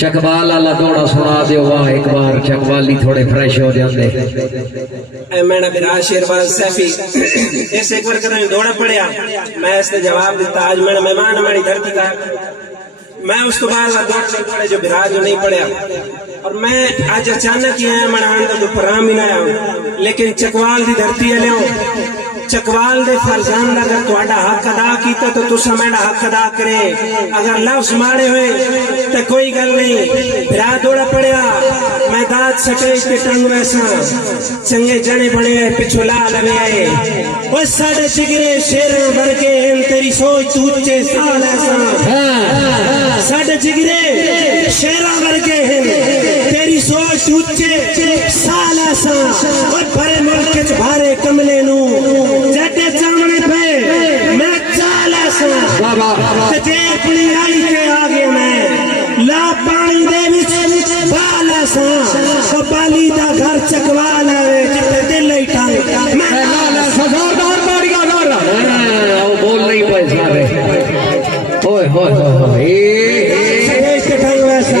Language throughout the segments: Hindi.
चकवाल वाला दौड़ा सुना दो वाह एक बार चकवाली थोड़े फ्रेश हो जाते मैंने बिराज शेरबाज सैफी इस एक बार करने दौड़ा पड़िया मैं इसने जवाब दिता आज मैंने मेहमान हमारी धरती का मैं उसको बाद दौड़ पड़े जो बिराज नहीं पड़िया और मैं आज अचानक ही आया मैं आंदा तो पराम ही ना आया लेकिन चकवाल की धरती है लियो चकवाल दे फरजान अगर तुहाडा हक अदा कीता तो तुसा मेरा हक अदा करे अगर लफ्ज मारे हुए तो कोई गल नहीं बिरा दौड़ा पड़िया मैं दात सटेज पे टंग वैसा चंगे जने बने पिछो ला लवे आए वो साढ़े जिगरे शेर वर्गे तेरी सोच ऊंचे साल ऐसा साढ़े जिगरे शेरा वर्गे तेरी सोच ऊंचे साल ऐसा और भरे मुल्क च भारे कमले नू जटे चावने पे मैं चाल ऐसा ते अपनी आई के आगे मैं ला पानी दे विच बाल ऐसा कपाली दा घर चकवाल है जिते दिल ही टांग मैं लाल जोरदार बाड़िया जोर वो बोल नहीं पाए सारे ओए होए होए ए के टांग वैसा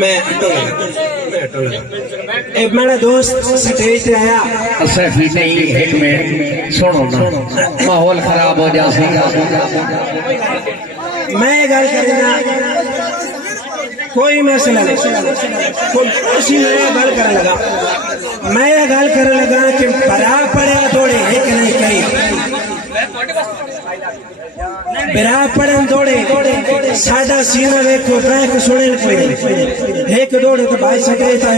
मैं एक मेरा दोस्त स्टेज पे आया सैफी नहीं एक मिनट सुनो ना माहौल खराब हो जाए मैं गल करना कोई मसला नहीं कोई गल कर लगा मैं गल कर लगा कि बरा पड़े थोड़े एक नहीं कही बिरा पड़न दौड़े साडा सीना देखो बैक सुने कोई एक दौड़े तो भाई सके था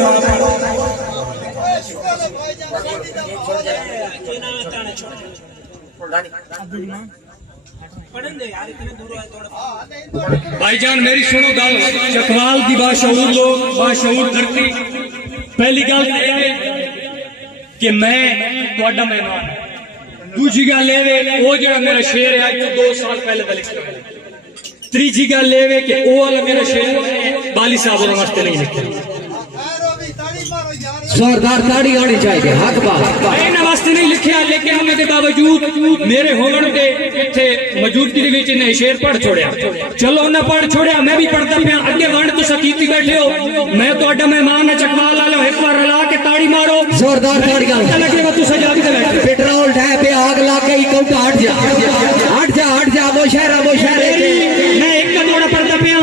भाईजान मेरी सुनो गल चकवाल की बाशऊर लोग बाशऊर धरती पहली गल कि मैं तुहाडा मेहमान दूजी गल वो जो मेरा शेर है आज 2 साल पहले का लिखा तीजी गल कि वो वाला मेरा शेर बाली साहब वास्ते नहीं लिखा जोरदार ताड़ी आनी चाहिए हक बात इन्हां वास्ते नहीं लिखा लेकिन उन्होंने बावजूद मेरे होने के इत्थे मौजूदगी दे विच शेर पढ़ छोड़िया चलो उन्हें पढ़ छोड़िया मैं भी पढ़ता पिया अगे वंड तुसा कीती बैठे हो मैं तुहाडा मेहमान है चकवाल वाले एक बार रला के ताड़ी मारो जोरदार ताड़ियां लगेगा तुसा जाग के बैठे पेट्रोल ढह पे आग ला के कौटा हट जा वो शहर मैं एक का दौड़ा पढ़ता पिया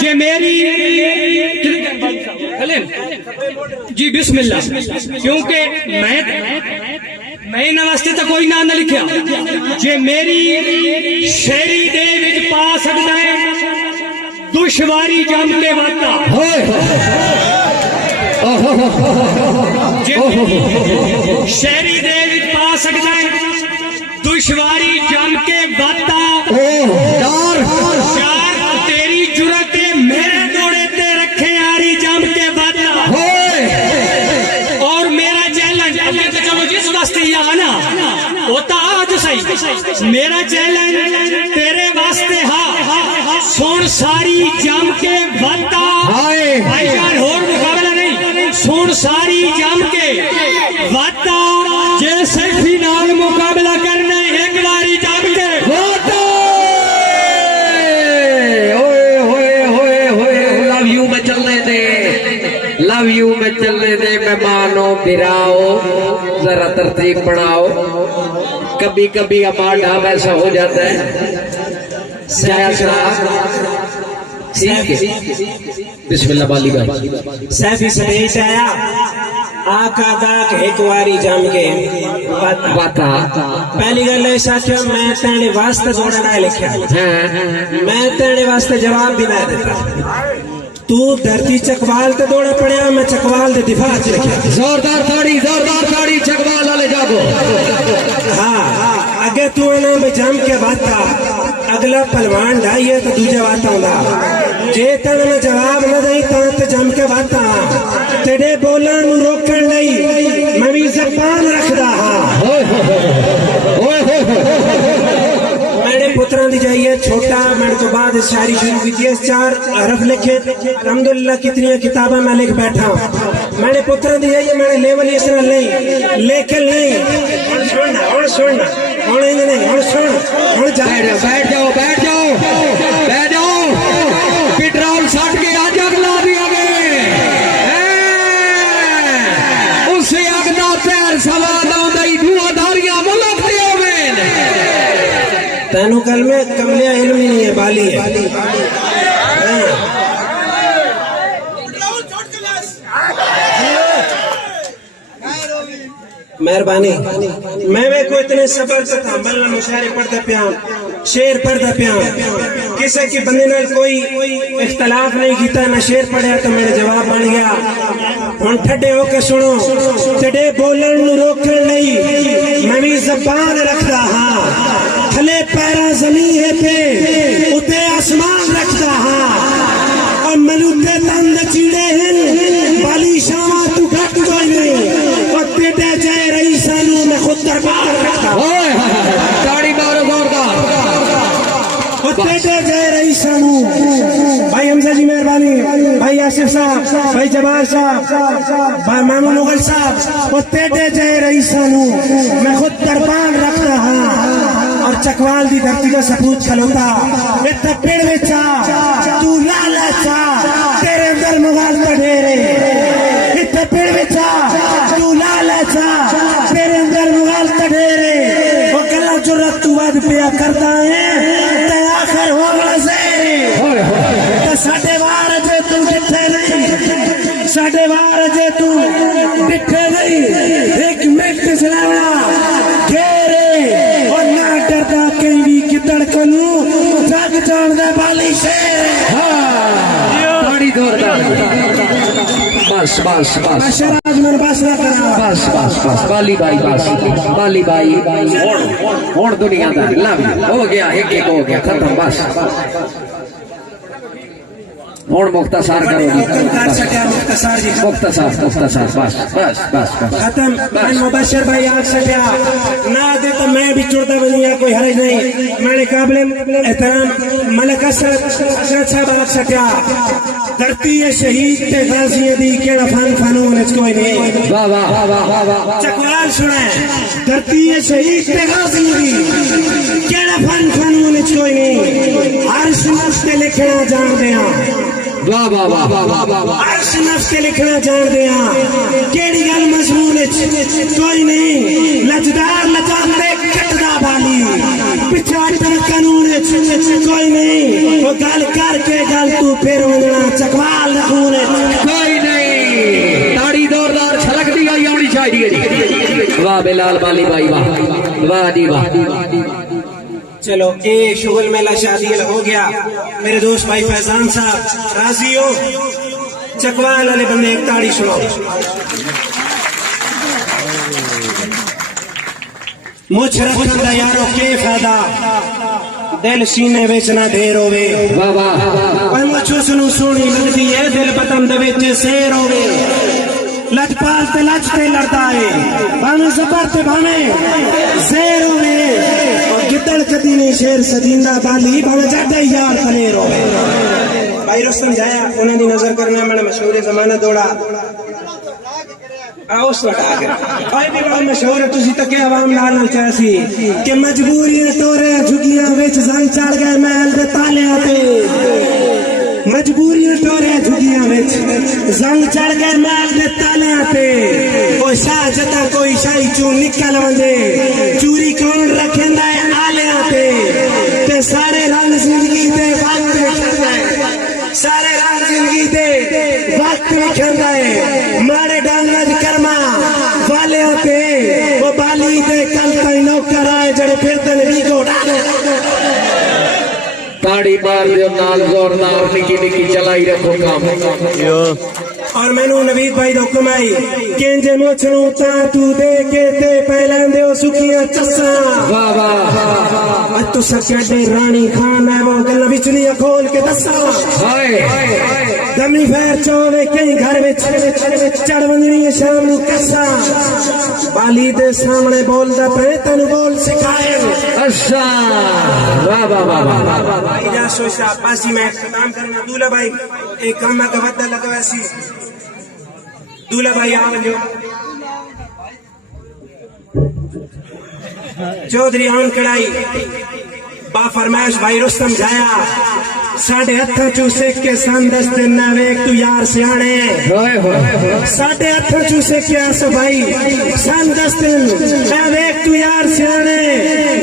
जे मेरी जी बिस्मिल्लाह क्योंकि मैं इन्हां वास्ते तो कोई ना लिखा जे मेरी शेरी दे विच पा सकदा है दुश्वारी जम के वाता शेरी दे विच पा सकदा है दुश्वारी जम के वाता तेरी जुरत मेरे दौड़े ते रखे यारी जम के वाता और मेरा चैलेंज तो चलो जिस वास्ते यहाँ ना होता आज सही मेरा चैलेंज तेरे वास्ते हा सुन सारी जम के वाता भाईजान होर मुकाबला नहीं सुन सारी जम के वाता जे सैफी नाल मुकाबला करना एक बारी जम के वाता लव यू में चलने दे मेहमानों बिराओ जरा तरतीब बनाओ कभी कभी हमारा वैसा हो जाता है बिस्मिल्लाह वाली भाई सैफी स्टेज आया आका दाक एक वारी जम के बाता पहली गल ऐसा कि मैं तेरे वास्ते जोड़ा ना लिखा मैं तेरे वास्ते जवाब भी ना देता तू धरती चकवाल ते दौड़ा पड़िया मैं चकवाल दे दिफा च लिखा जोरदार ताड़ी चकवाल वाले जागो हाँ अगे तू ना में जम के बाता अगला पहलवान ढाइए तो दूजा बात आउंदा जे तन में जवाब न दई तो जम के बाता तेरे बोलन नु रोकण लई मैं भी जबान रखदा हां मेरे पुत्रां दी जाइए छोटा मेरे तो बाद शायरी शुरू की 4 हरफ लिखे अल्हम्दुलिल्लाह कितनी किताबें मैं लिख बैठा मेरे पुत्रां दी जाइए मेरे लेवल इस तरह नहीं लेकिन नहीं सुनना नहीं सुन जा बैठ जाओ तैनू कल में कमलिया इल्म ही नहीं है, बाली है। मेहरबानी मैं वे को इतने सबर से था बल्ला मुशारे पढ़ता पिया, शेर पढ़ता पिया, किसी की बंदे नाल कोई इख्तलाफ नहीं किया, ना शेर पढ़िया तो मेरे जवाब बन गया। हुण ठड्डे होके सुनो, ठड्डे बोलन नू रोकण नहीं मैं भी ज़बान रखदा हाँ, थले पैरा ज़मीन पे उते आसमान रखदा हाँ, और मनुते तंद चीड़े हैं बाली शामा तू घट गई और तेरे जाए रही सानू मैं खुद दरबार रखता ताड़ी मारो जोरदार, और तेरे जाए रही सानू। भाई हमजा जी मेहरबानी, भाई आसिफ साहब, भाई जबार साहब, भाई मामू मुगल साहब, और तेरे जाए रही सानू मैं खुद दरबार रख रहा। और चकवाल दी धरती का सपूत खलोता इतना पेड़ बेचा तू लाला चा तेरे अंदर मुगाल ढेरे, इतना पेड़ बेचा तू लाला चा तेरे अंदर मुगाल ढेरे, वो गला जुर्रत तू वाद पिया करता है ते आखिर होगा ज़ेरे, ते साढ़े बार जे तू डिठे नहीं, साढ़े बार जे तू डिठे नहीं, एक मिनट चलाना घेरे और ना डरदा कहीं भी कितड़ कनू जग जान दे बाली शेर। ताड़ी जोरदार, बस बस बस शराज मन बस ना करा, बस बस बस बाली भाई, बस बाली भाई हुण दुनिया दा लव हो गया, एक एक हो गया खत्म, बस हुण मुख्तसार करो जी, मुख्तसार जी मुख्तसार मुख्तसार, बस बस बस बस खत्म। मैं मुबशर भाई आग सटिया ना दे तो मैं भी चुड़ता बनिया, कोई हर्ज नहीं। मैंने काबिल एहतराम मलिक असद साहब आग सटिया, धरती है शहीद ते गाजी दी केड़ा फन कानून कोई नहीं। वाह वाह वाह वाह, चकवाल सुने, धरती है शहीद ते गाजी दी केड़ा फन कानून कोई नहीं। अर्श नफ्स ते लिखना जान दिया, वाह वाह वाह वाह वाह वाह, अर्श नफ्स ते लिखना जान दिया, केड़ी गल मजमून कोई नहीं। लजदार लजाते कटदा बाली पिछाड़ कानून कोई नहीं, वो गल करके गल तू फिर वंदना चकवाल खून कोई नहीं। ताड़ी जोरदार छलक दी आई आनी चाहिए। वाह बिलाल बाली भाई, वाह वाह जी वाह। चलो ये शुगल मेला शादी हो गया। मेरे दोस्त भाई फैजान साहब राजी हो? चकवाल वाले बंदे एक ताड़ी सुनो। मुझ रखना यारो के फायदा, दिल सीने बेचना ढेर होवे। वाह वाह, मुझो सुनू सोनी लगती है दिल पतम दे विच शेर होवे। लजपाल ते लज ते लड़ता है, भावे जबर ते भावे शेर होवे। गिद्दड़ कदी नहीं शेर सदींदा बाली, भावे जादा यार खलेर होवे। भाई रुस्तम जाया उन्हें दी नजर करना मैंने मशहूर जमाना दौड़ा आओ हटा के भाई भी बड़ा मशहूर है। तुसी तक आवाम लाल चाहसी कि मजबूरी तोरे झुगियां विच जंग चढ़ गए महल दे तालियां ते, मजबूरी टोरे झुगियां विच जंग चढ़ गए महल दे तालियां ते। ओ शाह जदा कोई शाही चू निकल वंदे, चूरी कौन रखेंदा है आलियां ते सारे रंग जिंदगी दे वक्त विखरदा है, सारे रंग जिंदगी दे वक्त विखरदा है। मारे डांगा दी कर्मा वालियां ते ओ बाली दे कल ताईं नौकर आए जड़े फिरदे नी घोड़ा। ताड़ी मार दियो नाल जोरदार, निकी निकी चलाई रखो काम। और मैनू नवीद भाई दा हुक्म आई केंजे मोछणू ता तू दे के ते पहले दे सुखियां चस्सा। वाह वाह, तू सके रानी खान है वो गल विचलियां खोल के दसा। हाय दमी फैर चोवे कई घर विच चढ़ वंजनी शाम नू कसा। बाली दे सामने बोलदा पे तैनू बोल सिखाए। अच्छा वाह वाह वाह वाह, भाई जा सोचता पासी मैं काम करना। दूल्हा भाई एक काम का वद्दा लगवा सी। दूल्हा भाई आ वजो चौधरी आन कड़ाई बा फरमाइश भाई रुस्तम जाया साढ़े हथा चू सिख के सन दस दिन ना वेख तू यार सियाने होए होए साढ़े हथा चू सिख के आस भाई सन दस दिन ना वेख तू यार सियाने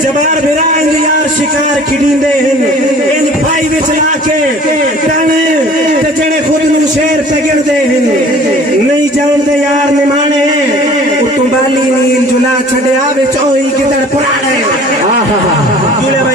जबार बिरा इन यार शिकार खिड़ींदे हन इन भाई विच लाके ताने ते जड़े खुद नु शेर पे गिरदे हन नहीं जानदे यार निमाने उतु बाली नील जुला छड़या विच ओही किदड़ पुराणे आहा जुले भाई